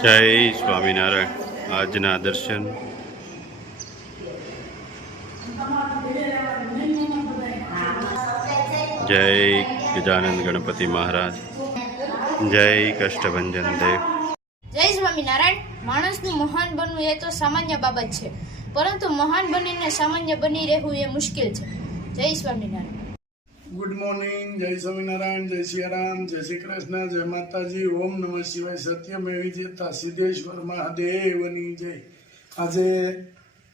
જય સ્વામિનારાયણ. આજના દર્શન જય ગજાનંદ ગણપતિ મહારાજ, જય કષ્ટભંજન દેવ. જય સ્વામિનારાયણ. માણસનું મહાન બનવું એ તો સામાન્ય બાબત છે, પરંતુ મહાન બનીને સામાન્ય બની રહેવું એ મુશ્કેલ છે. જય સ્વામિનારાયણ. Good morning. જય સ્વામિનારાયણ, જય સિયારામ, જય શ્રી કૃષ્ણ, જય માતાજી, ઓમ નમઃ શિવાય. સત્યમેવી જયતા સિદ્ધેશ્વર મહાદેવની જય. આજે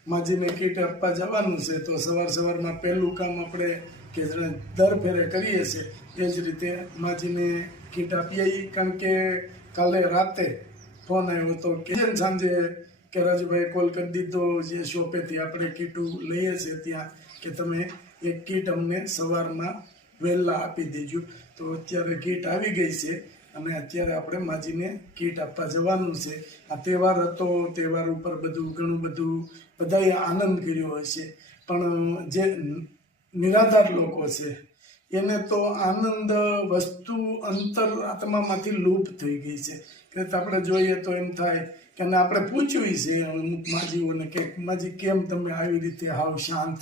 માજીને કીટ આપવા જવાનું છે, તો સવારમાં પહેલું કામ આપણે કે દર ફેરે કરીએ છીએ એ જ રીતે માજીને કીટ આપીએ. કારણ કે કાલે રાતે ફોન આવ્યો હતો કે સાંજે કે રાજુભાઈ કોલ કરી દીધો જે શોપેથી આપણે કીટું લઈએ છીએ ત્યાં કે તમે એક કીટ અમને સવારમાં વહેલા આપી દેજો. તો અત્યારે કીટ આવી ગઈ છે અને અત્યારે આપણે માજીને કીટ આપવા જવાનું છે. આ તહેવાર હતો, તહેવાર ઉપર ઘણું બધું બધાએ આનંદ કર્યો હશે, પણ જે નિરાધાર લોકો છે એને તો આનંદ વસ્તુ અંતર આત્મામાંથી લુપ્ત થઈ ગઈ છે. કે આપણે જોઈએ તો એમ થાય કે આપણે પૂછવી છે અમુક માજીઓને કે માજી કેમ તમે આવી રીતે હાવ શાંત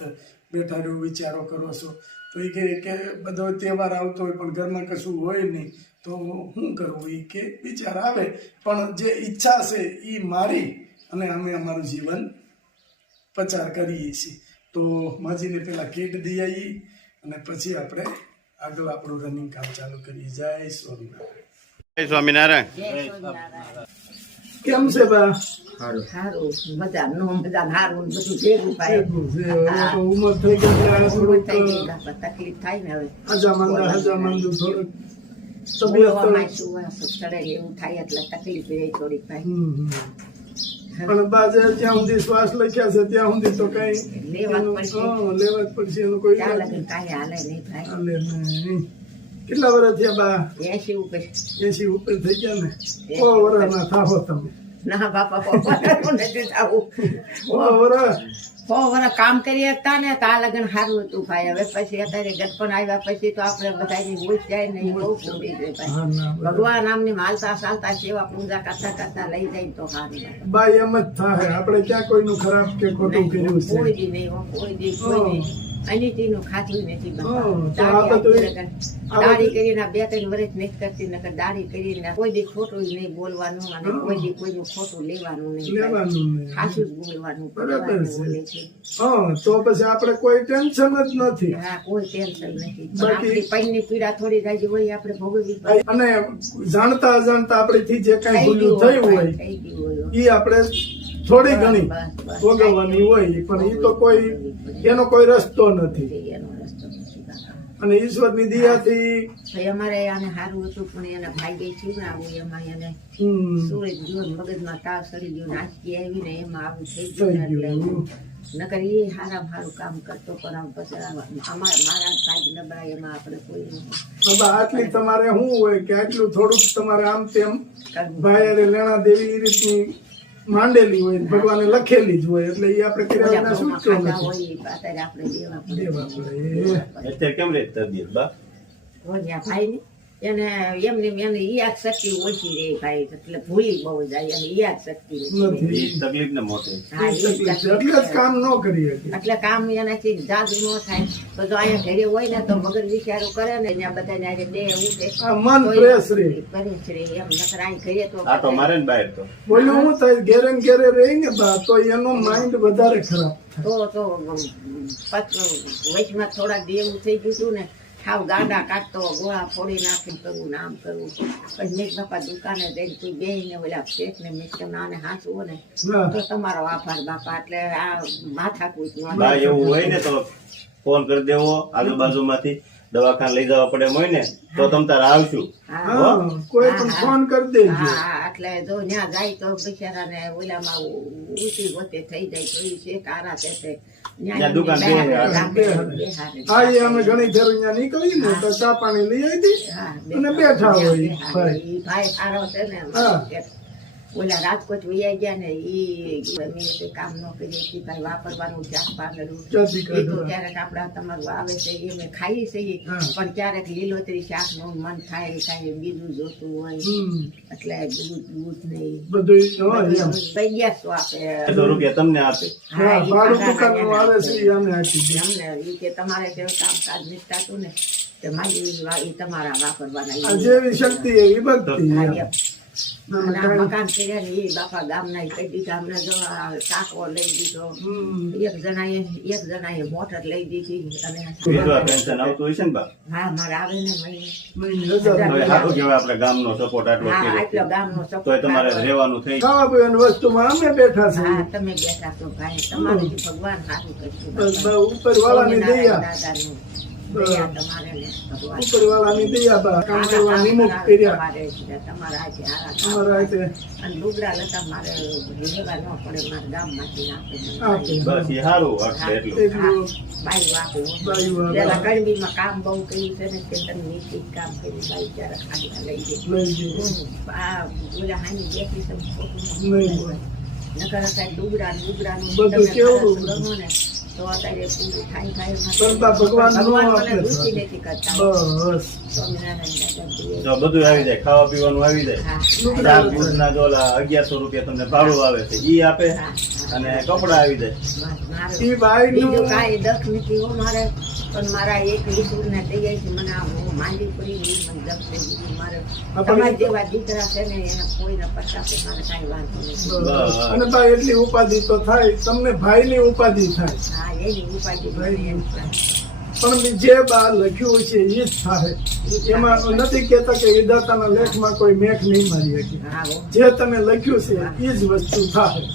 બેઠા રહ્યો વિચારો કરો છો? તો એ કે બધો તહેવાર આવતો હોય પણ ઘરમાં કશું હોય નહીં તો શું કરવું? એ કે વિચાર આવે, પણ જે ઈચ્છા છે એ મારી અને અમે અમારું જીવન પસાર કરીએ છીએ. તો માજીને પેલા કીટ દઈ આવી અને પછી આપણે આગળ આપણું રનિંગ કામ ચાલુ કરીએ. જય સ્વામિનારાયણ. જય સ્વામિનારાયણ. કેમ છે બા? સારું મજા હારું બધું ભેગું થાય. ઉંમર થઈ ગઈ તકલીફ થાય ને હવે હજામાંદું થોડુંક ચડે એવું થાય એટલે તકલીફ રહી થોડીક થાય. પણ બાજે જ્યાં સુધી શ્વાસ લખ્યા છે ત્યાં સુધી તો કઈ લેવા જ પડશે. એનું કોઈ કાંઈ હાલે નહીં થાય. કેટલા વર્ષ થયા બા? 80 ઉપર. 80 ઉપર થઈ ગયા ને? 100 વર્ષ ના થાવો તમે? ના બાપા નથી થવું. 100 વર્ષ 100 વર્ષ કામ કરી હતા ને તો આ લગ્ન સારું હતું ભાઈ. હવે પછી અત્યારે ગટપણ આવ્યા પછી તો આપણે બધાની ભૂલ જાય ને બહુ પૂરી જાય ભાઈ. ભગવાન નામની માલતા ચાલતા સેવા પૂજા કરતા લઈ જાય તો સારું. બા એમ જ થાય. આપણે ક્યાં કોઈનું ખરાબ કે ખોટું કર્યું છે? કોઈ દી નહીં, કોઈ દી અનિતિનું ખાતું નથી. દાઢી કરીને 2-3 વર્ષ નથી કરતી, નકર દાઢી કરીને કોઈ દી ખોટું નહીં બોલવાનું અને કોઈ દી કોઈનું ખોટું લેવાનું નહીં, ખાસું જ બોલવાનું. બરાબર છે. તો પછી આપણે કોઈ ટેન્શન જ નથી. હા, કોઈ ટેન્શન નથી. બાકી પૈની પીડા થોડી જાય હોય આપણે ભોગવવી પડે. અને જાણતા અજાણતા આપણેથી જે કઈ ભૂલું થયું હોય એ આપણે થોડી ઘણી ભોગવવાની હોય, પણ એ તો કોઈ એનો કોઈ રસ્તો નથી. અને ઈશ્વરની દયાથી અમારે આને સારું હતું, પણ એને ભાઈ ગઈ છે ને આવું એમાં એને સૂરજ ગયો, મગજમાં તાવ સડી ગયો, નાચકી આવી ને એમાં આવું થઈ ગયું. નકર એ સારું કામ કરતો, પણ પછી મારા કાંઈ નબળા એમાં આપણે કોઈ આટલી તમારે શું હોય કે આટલું થોડુંક તમારે આમ તેમ ભાઈ લેણા દેવી એ રીતની માંડેલી હોય, ભગવાને લખેલી જ હોય, એટલે એ આપણે કર્યા છૂટતો નથી. કેમ રે તબિયત બા? ભાઈ ને એને એમને યાદ શક્તિ ઓછી રહે ભાઈ, એટલે ભૂલી બહુ જાય અને યાદ શક્તિ તકલીફ ને મોટી એટલે કામ ન કરી શકે. એટલે કામ એનાથી જાદુ ન થાય. તો જો અહીંયા ઘરે હોય ને તો મગજ વિચારો કરે ને ત્યાં બધા બે ઉઠે, મન ફ્રેશ રહે એમ. નકર અહીં ઘરે તો મારે ને બહાર તો બોલ્યું હું થાય ઘેરે રહી ને બા તો એનો માઇન્ડ વધારે ખરાબ તો વચમાં થોડા દેવું થઈ ગયું હતું ને, ખાવ ગાડા કાઢતો, ગોળા ફોડી નાખીને કરવું, નામ કરવું. પછી મેં બાપા દુકાને જઈને તું બેહીને ઓલા શેઠ ને મિસ્ટર નાને હાંચવો ને તો તમારો આભાર બાપા. એટલે આ માથાકૂટ એવું હોય ને તો ફોન કરી દેવો આજુબાજુમાંથી, દવાખાને લઈ જવા પડે હોય ને તો તમ તારે આવશું. કોઈ પણ ફોન કરી દેજો. હા, એટલે જો ત્યાં જાય તો બિચારાને ઓલામાં ઊંચી ગોતે થઈ જાય તો એ શેઠ આરા તે દુકાન અમે ઘણી ફેર અહીંયા નીકળી ને તો ચા પાણી લઈ આવી અને બેઠા હોય. ભાઈ સારો છે ને. ઓલા રાજકોટ વૈયા ગયા ને ઈ મેં તે કામ ન કરી કે ભાઈ વાપરવાનું શાક પાકેલું ક્યાંથી એ તો કાઢ્યું? ક્યારેક આપડા તમારું આવે છે એ અમે ખાઈએ છીએ હા. પણ ક્યારેક લીલોતરી શાક નું મન થાય કાંઈ બીજું જોતું હોય એટલે દૂધ નહીં બધું હોય એમ. તૈયાર તો આપે 100 રૂપિયા તમને આપે. હા, ઈ ભાડું પાછા દુકાનનું આવે છે ઈ અમે આપી દઈએ. અમને ઈ કે તમારે કેવું કામકાજ નિષ્ઠાતું ને તે મારી ઈ તમારા વાપરવાના આ ઈ. જેવી શક્તિ એવી ભક્તિ હા, એમ. એમ. અને આ મકાન કર્યા ને એ બાપા ગામના કહી દીધા અમને જો આ ટાંકો લઈ દીધો એક જણાએ મોટર લઈ દીધી અને વિધવા પેન્શન આવતું હોય છે ને બા? હા મારે આવે ને મહિને મહિને 1000 હવે સારું કહેવાય આપણે ગામનો સપોર્ટ આટલો હા કર્યો આટલો છે. ગામનો તોય સપોર્ટ તમારે આપે. રહેવાનું થઈ ખાવા પીવાની વસ્તુમાં અમે બેઠા હા છીએ. તમે બેઠા છો ભાઈ તમારે ભગવાન સારું કરશું બસ ઉપરવાળાની દયા, દાદાનું દયા તમારે ને ભગવાન ઉપરવાળાની દયા બા. કામ કરવા નિમુખ કર્યા તમારા હાથે હારા અમારા હાથે અને લુગડા લતા મારે લેવા ન પડે મારા ગામમાંથી નાખે આપે. બસ એ સારું એટલે એટલું. એટલું બાઈ વાપો બાયું આપે. પેલા ગરમીમાં કામ બહુ કર્યું છે ને તે તમે નીચે કામ કર્યું બાઈ ત્યારે ખાલી લઈ ગઈ લઈ જઈએ. આ ઓલા હાની બેઠી તમે ખોટું ન નહીં બોલાય. નકર અત્યારે લુગડાનું બધું તમે કેવું? સરસ ગમો ને તો અત્યારે પૂરું થાય થાય પણ બા ભગવાન નો ભગવાન આપે મને દુઃખી છે. નથી કરતા બસ સ્વામિનારાયણ દાદા જો બધું આવી જાય, ખાવા પીવાનું આવી જાય. હા શાક દૂધના જો ઓલા 1100 રૂપિયા તમને ભાડું આવે છે ઈ આપે હા અને કપડા આવી જાય. બસ મારે ઈ બાઈ બીજું નું કાંઈ દખ નથી હો મારે પણ મારા એક લીધું થઈ જાય છે મને આ હું માંદી પડી ગઈ મને દખ થઈ ગયું મારે તમારા જેવા દીકરા છે ને એના કોઈના પચાસ મારે કાંઈ વાંધો નથી બસ. અને બા એટલી ઉપાધિ તો થાય, તમને ભાઈની ઉપાધિ થાય. હા એની ઉપાધિ મને એમ થાય. પણ જે બા લખ્યું છે એ જ થાય. એમાં નથી કેતા કે વિધાતાના લેખમાં કોઈ મેઘ નહીં મારી શકે. હા હો. જે તમે લખ્યું છે એ જ વસ્તુ થાય.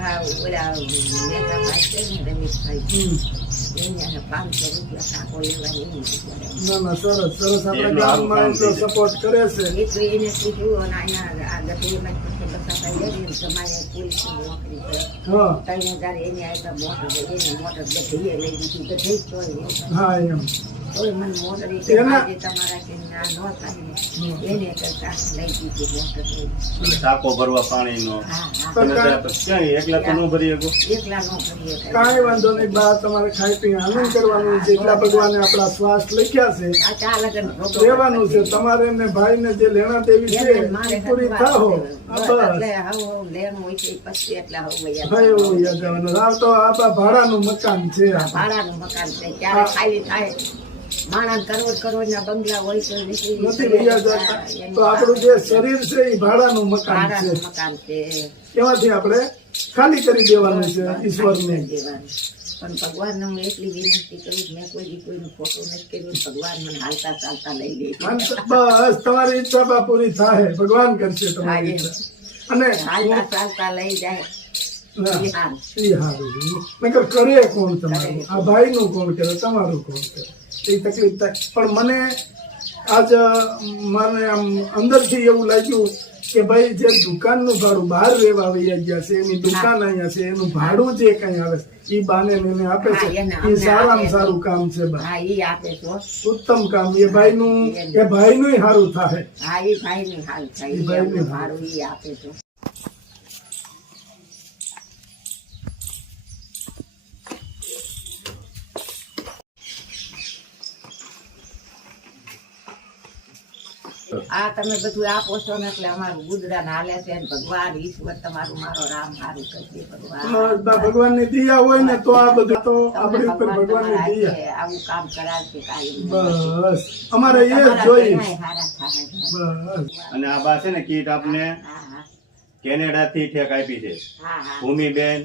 હા ઓલા મહેતા ભાઈ છે ને રમેશભાઈ એને 500 રૂપિયા ટાંકો લેવાની એની દીકરી. ના ના સરસ સરસ આપણા એમનું ગામમાં આવું કામ એટલો સપોર્ટ કરે છે. એટલે એને પૂછ્યું અને અહીંયા આ ગઢીમાં પછી બસાભાઈ લેવી તમારે પોલીસની નોકરી કરે હા 3000 એને આપ્યા મોટર એની મોટર ગઢીએ લઈ દીધી ગઢી જ તોય હા એમ તોય મને મોટર એ કે આજે તમારા કે ના ન થાય ને એને કરતા લઈ દીધી મોટર લઈ. અને ટાંકો ભરવા પાણીનો હા હા તમે ત્યાં ક્યાંય એકલા તો ન ભરી શકો. એકલા નો કરીએ કાંઈ વાંધો નહીં બા, તમારે ખાઈ પી આનંદ કરવાનું. જેટલા ભગવાને આપણા શ્વાસ લખ્યા છે આ ચા લગન રહેવાનું છે. તમારે ને ભાઈને જે લેણા દેવી છે મારે એ પૂરી થાઓ. એટલે બસ હવે લેણું હોય છે પછી એટલા હવે ભાઈ એવું યાદ જવાનું. આ તો આપણા ભાડાનું મકાન છે. ભાડાનું મકાન છે ક્યારે ખાલી થાય માણસ કરોડ ના બંગલા હોય તો નથી લઈ જતા તો આપણું જે શરીર છે એ ભાડાનું મકાન છે. ભાડાનું મકાન છે એમાંથી આપણે ખાલી કરી દેવાનું છે ઈશ્વરને. દેવાનું. પણ ભગવાનને હું એટલી વિનંતી કરું કે મેં કોઈ દી કોઈનો ફોટો નથી કર્યો. ભગવાન મને હાલતા ચાલતા લઈ લે બસ તમારી ઈચ્છા બા પૂરી થાય, ભગવાન કરશે તમારી ઈચ્છા. અને હાલતા ચાલતા લઈ જાય હા, એ હાલ. ઈ હારું. નકર કરે કોણ તમારું? આ ભાઈનું કોણ કરે, તમારું કોણ કરે? એ તકલીફ થાય. પણ મને આજ મને આમ અંદરથી એવું લાગ્યું કે ભાઈ જે દુકાનનું ભાડું બહાર રહેવા વયા ગયા છે, એની દુકાન અહીંયા છે, એનું ભાડું જે કઈ આવે છે એ બાને ને એને આપે છે. હા, એને એ અમને સારામાં આપે છે. સારું કામ છે બા, હા ઈ આપે છો ઉત્તમ કામ. એ ભાઈનું સારું થાય. હા ઈ ભાઈ ની હાલ થાય ઈ ભાઈનું એમનું ભાડું ઈ આપે છો. આ તમે બધું આપો છો ને એટલે અમારું ગુજરાન હાલે છે ને ભગવાન ઈશ્વર તમારું મારો રામ હારું કરશે ભગવાન ભગવાનની દયા હોય ને તો આ બધું તો આપણી ઉપર ભગવાનની તમારા દયા. હાથે આવું કામ કરાવશે કાયમ. બસ અમારે એ જ તમારા જોઈએ. ઘણાય હારા થાય. બસ અને આ બા છે ને કીટ આપને હા હા કેનેડા થી ઠેક આપી છે. હા હા ભૂમિબેન,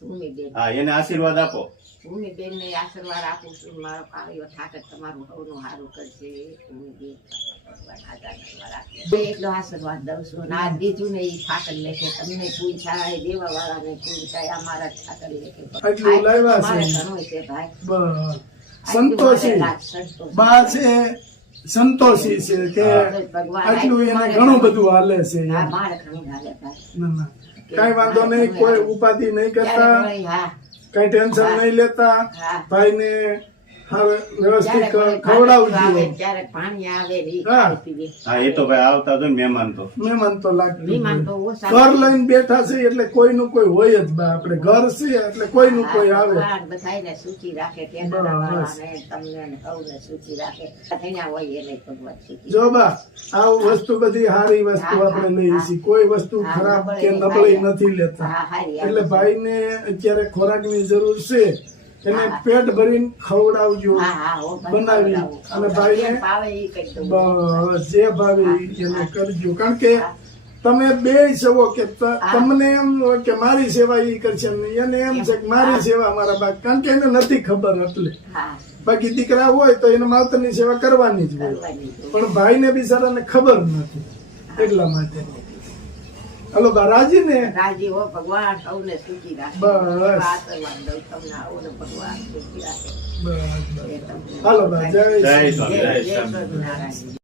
ભૂમિબેન હા એને આશીર્વાદ આપો. ભૂમિબેન ને આશીર્વાદ આપું છું. મારો કાર્ય ઠાકર તમારું સૌનું સારું કરશે. ભૂમિબેન ભગવાન આધાર રાખે. એટલો આશીર્વાદ દઉં છું. અને આ દીધું ને એ ઠાકર લેખે તમને પૂછાય દેવા વાળા ને પૂછાય અમારા ઠાકર લેખે આટલું લાવ્યા છે. મારે ઘણું છે ભાઈ. બસ સંતોષી સંતોષી. બા છે, સંતોષી છે કે આટલું એને ઘણું બધું હાલે છે એમ. હા મારે ઘણું હાલે ભાઈ. ના ના કઈ વાંધો નહીં, કોઈ ઉપાધિ નહીં કરતા, ક્યારે મળે? હા કઈ ટેન્શન નહીં લેતા. હા ભાઈને હવે વ્યવસ્થિત ક્યારેક ખવડાવજો. આવે, ક્યારેક પાણી આવે ને ઈ હા. ખાઈ પીએ. હા એ તો ભાઈ આવતા તો મહેમાન તો મહેમાન તો લાગતું મહેમાન જ તો હોય. ઓછા ઘર લઈને બેઠા છે એટલે કોઈનું કોઈ હોય જ બા. આપણે ઘર છે એટલે કોઈનું કોઈ આવે. ભગવાન બધાયને સૂચી રાખે, ટેકરાવાળાને, તમને ને સૌને સૂચી રાખે. ધણ્યા હોય એને ભગવાન સૂચી જો બા આ વસ્તુ બધી સારી વસ્તુ આપણે લઈએ છીએ, કોઈ વસ્તુ ખરાબ કે નબળી નથી લેતા. હા, હારી એટલે ભાઈને અત્યારે ખોરાકની જરૂર છે, એને પેટ ભરીને ખવડાવજો, હા, હા, હો, ભાઈ બનાવી. ખવડાવું. અને ભાઈને જેમ ભાવે ઈ કહી દઉં. બસ જે ભાવે ઈ એને કરજો. કારણ કે તમે બે છો કે તમને એમ હોય કે મારી સેવા ઈ કરશે ને એને એમ છે કે મારી સેવા મારા બાપ. કારણ કે એને નથી ખબર એટલે. હા, બાકી દીકરા હોય તો એને માવતરની સેવા કરવાની જ હોય, કરવાની જ. પણ ભાઈને બિચારાને ખબર નથી એટલા માટે. હલો બા રાજી ને? રાજી હો, ભગવાન સૌને સૂચી રાખે. બસ. આશીર્વાદ દઉં તમને, આવો ને ભગવાન સૂચી રાખે. બસ એ તમને. હાલો બા જય જય શ્રી સ્વામી જય જય જય સ્વામી સ્વામિનારાયણ.